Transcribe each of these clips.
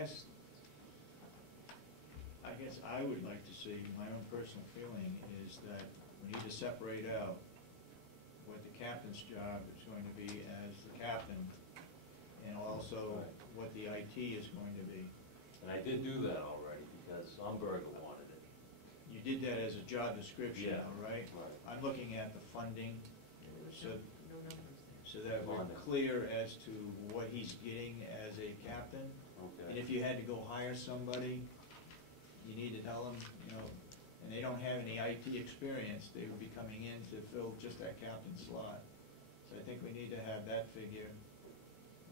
guess I would like to see, my own personal feeling is that we need to separate out what the captain's job is going to be as the captain, and also Right. what the IT is going to be. And I did do that already, because Umberger wanted it. You did that as a job description, Yeah. all right? Right. I'm looking at the funding, so, No numbers so that we're Funding. clear as to what he's getting as a captain. And Okay. if you had to go hire somebody, you need to tell them, you know, and they don't have any IT experience, they would be coming in to fill just that captain slot. So I think we need to have that figure,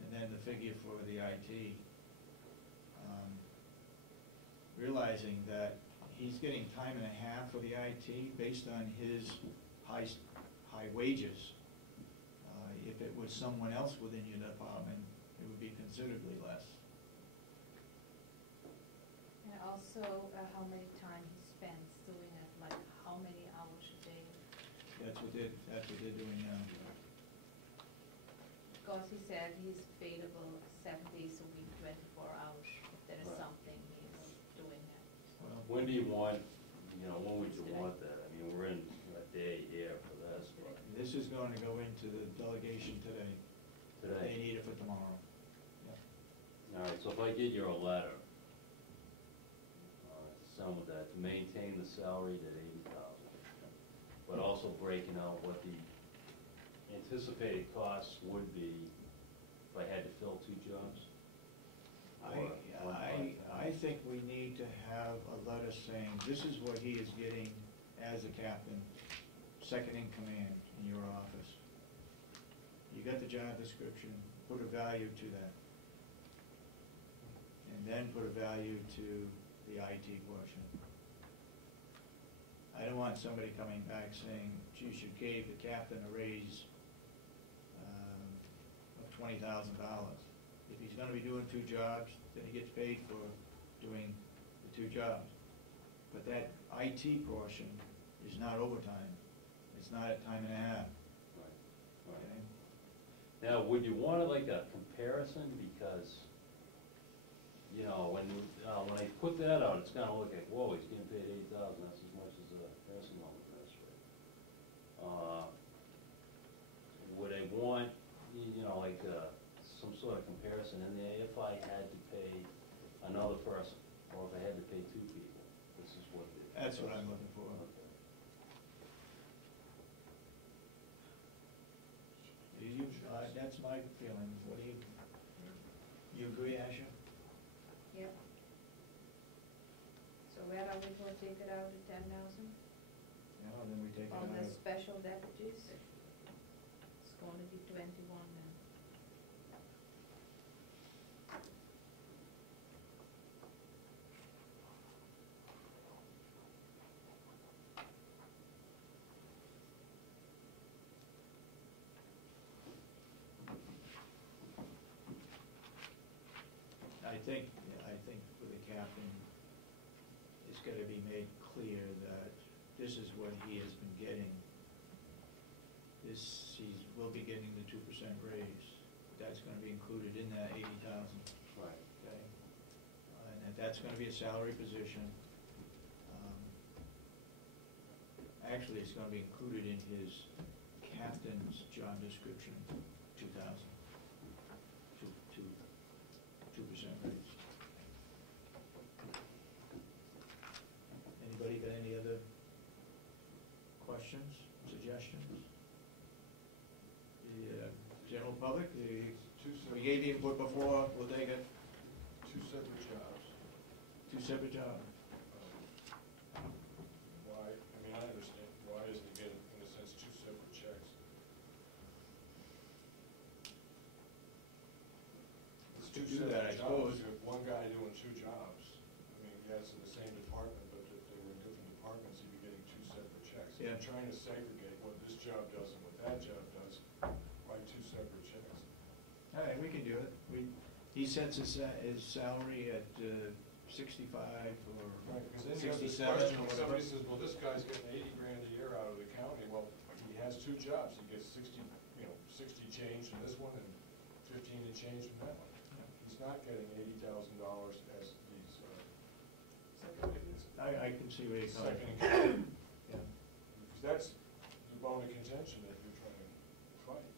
and then the figure for the IT. Realizing that he's getting time and a half for the IT based on his high wages. If it was someone else within your department, it would be considerably less. And also, how many time he spends doing it, like how many hours a day? That's what they're doing now. Because he said he's available 7 days a week, 24 hours, if there is Right. something he's doing it. Well, When do you want, when would you want that? I mean, we're in a day here for this, but this is going to go into the delegation today. They today. need it for tomorrow. Yeah. All right, so if I get you a letter, some of that, to maintain the salary at 80,000, but also breaking out what the anticipated costs would be if I had to fill 2 jobs? I think we need to have a letter saying, this is what he is getting as a captain, second in command in your office. You got the job description, put a value to that. And then put a value to the IT portion. I don't want somebody coming back saying, geez, you gave the captain a raise of $20,000. If he's gonna be doing 2 jobs, then he gets paid for doing the 2 jobs. But that IT portion is not overtime. It's not at time and a half. Right. Okay? Now, would you want like a comparison, because, when I put that out, it's gonna look like, whoa, he's getting paid 8,000, that's as much as a nursing home administrator. Would I want, some sort of comparison in there if I had to pay another person, or if I had to pay 2 people? This is what the... That's what I'm looking for. Okay. That's my feeling. What do you agree, Asha? Yep. So where are we going to take it out at 10,000? Yeah, then we take it out On the of, special deputies? It's going to be 21 then. I think for the captain, it's got to be made clear that this is what he has been getting. He will be getting the 2% raise. That's going to be included in that 80,000. Right. Okay? And that's going to be a salary position. Actually, it's going to be included in his captain's job description, 2,000. 2% raise. Anybody got any other questions, suggestions? The general public, we gave the input before, we'll take it. 2 separate jobs. 2 separate jobs. Why, I understand, why isn't he getting, in a sense, 2 separate checks? It's To 2 do that, separate I jobs. suppose. You have one guy doing 2 jobs. Yes, in the same department, but if they were in different departments, he'd be getting 2 separate checks. If Yeah. you're trying to segregate what this job does and what that job does, write 2 separate checks. All right, we can do it. He sets his salary at 65 or Right, because then you have this 67 question, or when whatever. somebody says, well, this guy's getting 80 grand a year out of the county, well, he has 2 jobs, he gets 60 change in this one and 15 and change in that one. He's not getting $80,000 I can see where you're coming second from. and third. Yeah. Because that's the bone of contention that you're trying to fight.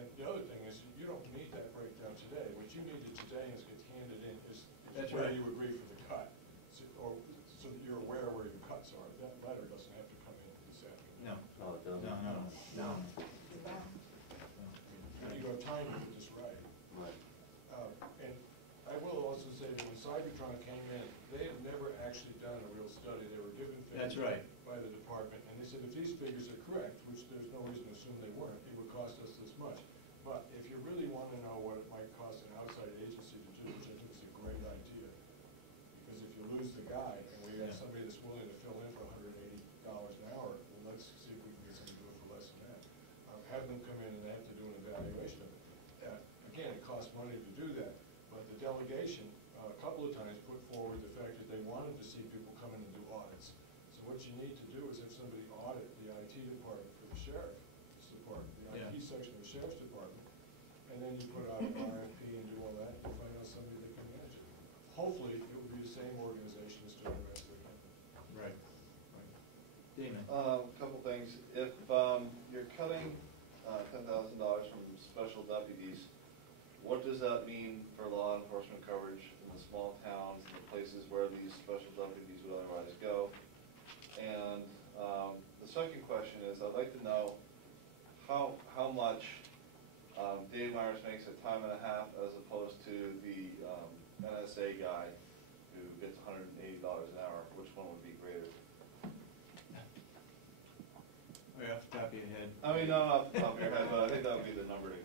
And the other thing is, you don't need that breakdown today. What you needed today is gets handed in is That's where right. you agree for the cut, so that you're aware where your cuts are. That letter doesn't have to come in this afternoon. No, No, it doesn't. no. You have time to get this right. Right. And I will also say that when Cybertron came in, they had never actually done a real study. They were given That's figures right. by the department, and they said if these figures are correct, which there's no reason to assume they weren't, it would cost us this much. But if you really want to know what it might cost an outside agency to do, which I think is a great idea, because if you lose the guy, and we have Yeah. somebody that's willing to fill in for $180 an hour, well, let's see if we can get somebody to do it for less than that. Have them come in and they have to do an evaluation of it. Again, it costs money to do that, but the delegation, a couple of times, put forward the fact that they wanted to see people come in and do audits. So what you need to do is have somebody audit the IT department for the sheriff's department, the Yeah. IT section of the sheriff's department, and then you put out an RFP and do all that, and find out somebody that can manage it. Hopefully, it will be the same organization as doing the rest of the company. Right. Damon? Couple things. If you're cutting $10,000 from special deputies, what does that mean for law enforcement coverage in the small towns and the places where these special deputies would otherwise go? And the second question is, I'd like to know how much Dave Myers makes at time and a half as opposed to the NSA guy who gets $180 an hour. Which one would be greater? Right off the top of your head. I mean, not off the top of your head, but I think that would be the number to.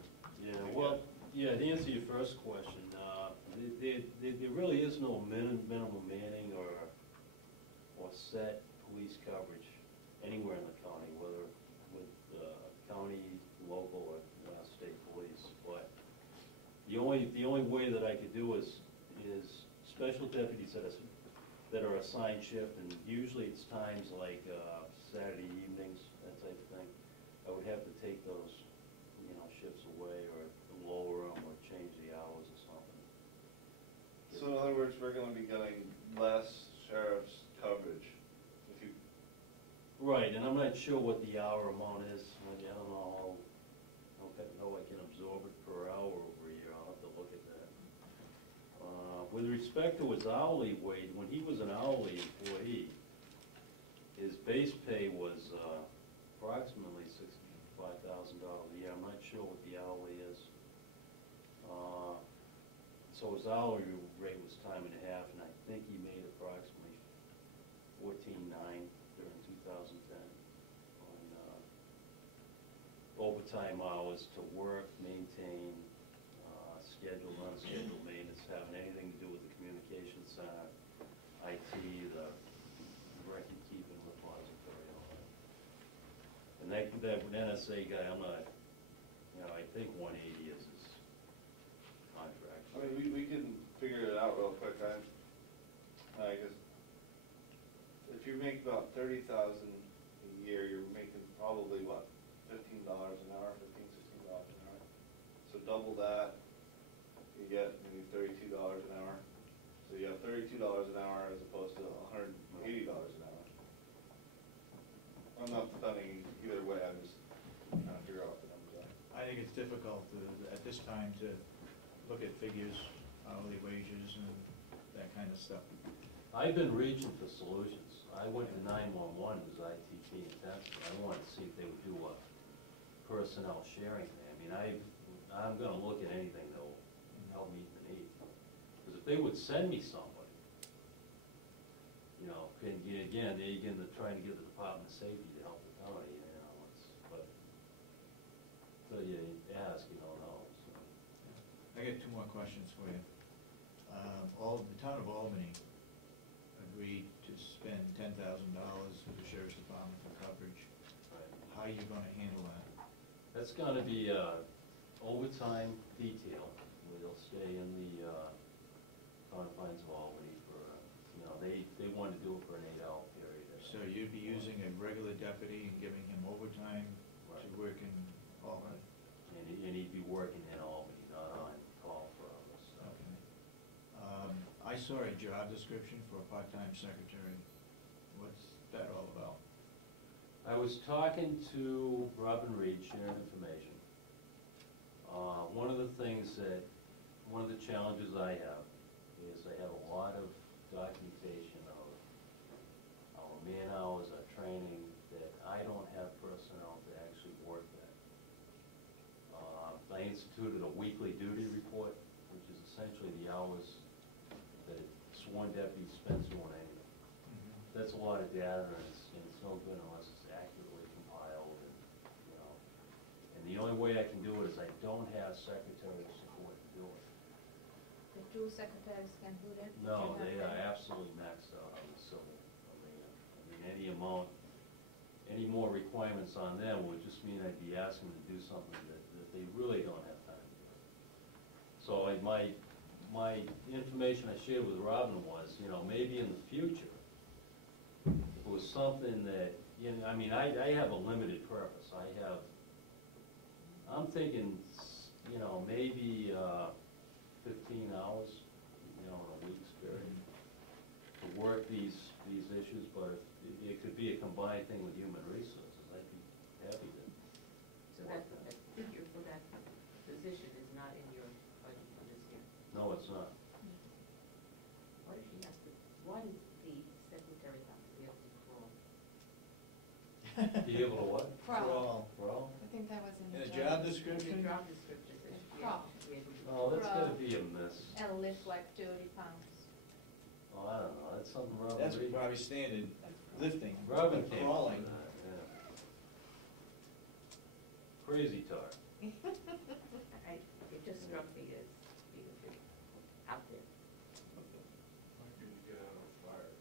Yeah, well, yeah, to answer your first question, there really is no minimum manning or set police coverage anywhere in the county, whether with county, local, or state police. But the only way that I could do is special deputies that are assigned shift, and usually it's times like Saturday evenings, that type of thing. I would have to take those, shifts away or lower them or change the hours or something. So in other words, we're gonna be getting less sheriff's coverage if you. Right, and I'm not sure what the hour amount is. I don't know how I can absorb it per hour over a year. I'll have to look at that. With respect to his hourly wage, when he was an hourly employee, his base pay was approximately $65,000 a year. I'm not sure what the hourly is. So his hourly rate was time and a half, and I think he made approximately $14,900 during 2010 on overtime hours to work, maintain, scheduled, unscheduled maintenance, having anything to do with the communication center, IT, the record keeping repository, all that. And that NSA guy, I'm not, I think 180 is his contract. I mean, we can figure it out real quick. I guess if you make about $30,000 a year, you're making probably what, $15 an hour, $16 an hour. So double that, you get maybe $32 an hour. So you have $32 an hour as opposed to $180 an hour. I'm not defending either way. I'm just trying to figure out what the numbers are. I think it's difficult at this time to look at figures, hourly wages, and that kind of stuff. I've been reaching for solutions. I went to 911 as ITT intensive. I wanted to see if they would do a personnel sharing thing. I mean, I'm gonna look at anything that will help meet the need. Because if they would send me somebody, again, they're trying to get the Department of Safety to help the county, but until you ask, you don't know, so. I got two more questions for you. The town of Albany agreed to spend $10,000 for the sheriff's department for coverage. Right. How are you gonna handle that? That's gonna be overtime detail, where they'll stay in the confines of Albany for, they wanted to do it for an 8-hour period. So you'd be using a regular deputy and giving him overtime to Right. work in Albany? And he'd be working in Albany, not on call for others. So. Okay. I saw a job description for a part-time secretary. what's that all about? I was talking to Robin Reed, sharing information. One of the things that, one of the challenges I have is I have a lot of documentation of our man hours, our training, that I don't have personnel to actually work that. I instituted a weekly duty report, which is essentially the hours that a sworn deputy spends doing anything. That's a lot of data, and it's no good unless it's accurately compiled, and, you know. And the only way I can do it is I don't have secretary support to do it. The two secretaries can do that? No, You they have are them? absolutely maxed out on the civil arena. I mean, any amount, any more requirements on them would just mean I'd be asking them to do something that they really don't have time to do. So my information I shared with Robin was, you know, maybe in the future, if it was something that, you know, I mean, I have a limited purpose. I'm thinking, you know, maybe 15 hours, you know, in a week's period to work these issues, but it could be a combined thing with human resources. I'd be happy to. So that figure for that position is not in your budget for this year? No, it's not. Why does she have to, why does the secretary have to be able to crawl? Be able to what? Crawl. Crawl? I think that was in In the the job The description? job description says she Crawl. has to be able to. Oh, that's gotta Crawl. be a miss. And lift like 30 pounds. Oh, I don't know, that's something Robin That's Reed. probably standard lifting, Robin came up crawling. with that, yeah. Crazy talk. It just struck me as being a bit out there. Might be to get out of fire.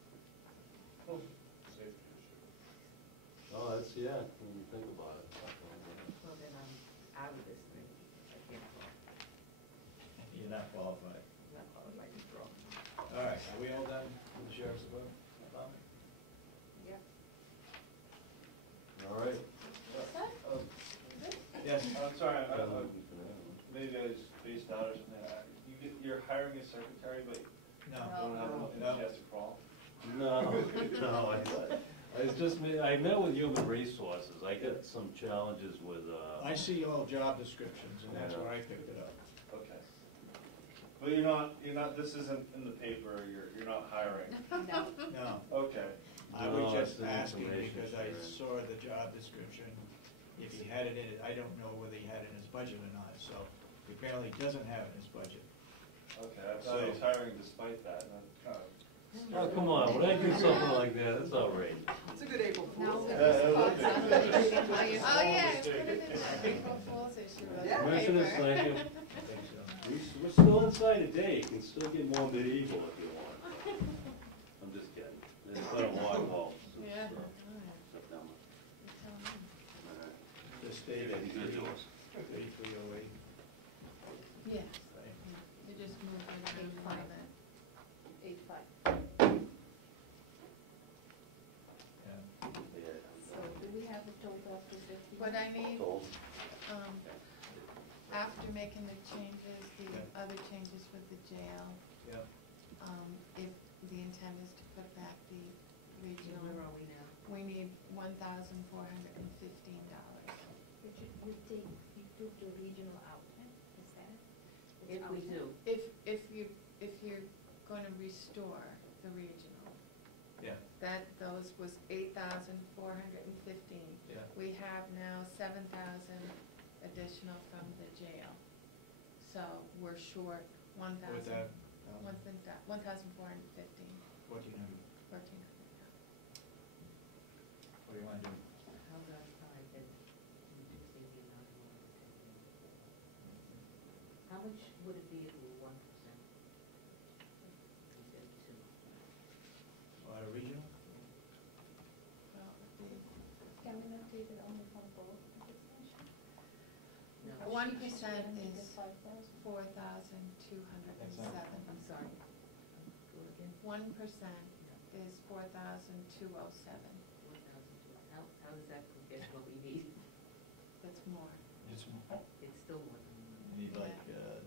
Safety issue. Oh, that's, yeah, when you think about it. Well, then I'm out of this thing. I can't crawl. You're not qualified. I'm not qualified to crawl. All right, are we all done with the sheriff's department? Yep. All right. Yes. I'm sorry, maybe I was spaced out or something. You're hiring a secretary, but you No. don't have enough No. chance to crawl? No, no, I was just, I met with human resources. I got some challenges with, I see all job descriptions, and that's where I picked it up. Okay. But you're not, this isn't in the paper, you're not hiring? No. No, Okay. I was No, just it's an asking information because I sharing. saw the job description. If he had it in it, I don't know whether he had it in his budget or not, so he apparently doesn't have it in his budget. Okay, I thought he was hiring despite that, and I'm kind of. oh, come on, when I do something like that, it's outrageous. It's a good April Now Fool's. with Yeah, this it box, would be. I'm gonna take it my- It's a Oh, small yeah, mistake. put it in the April Fool's issue of the Yeah. Commissioners, paper. thank you. I think so. We're still inside a day, you can still get more medieval if you want. I'm just kidding. It's been a long haul since Yeah. September. Just stay at Good to us. 3308. Yes, Right. you just moved it around a little bit. 8.5. Yeah. So do we have a total of 250? What I need, Told. after making the changes, the Yeah. other changes with the jail, Yep. if the intent is to put back the regional, Where are we now? we need $1,415. But you took the regional out, is that? It's If we out. do, If you're gonna restore the regional, Yeah, those was 8,415. yeah. We have now 7,000 additional from the jail. So we're short With 1,000. that, 1,415, 1400. 1,400. What do you want to do? how about I then reducing the amount of money we're taking? How much would it be if we were 1%? Instead of 2? Out of regional? Well, Can we not take it only from both of the session? No. 1% Make it is 5,000. 4,207. I'm sorry. Go again? 1% is 4,207. 4,000. How does that compare to what we need? That's more. It's, It's still more than we you need like Yeah.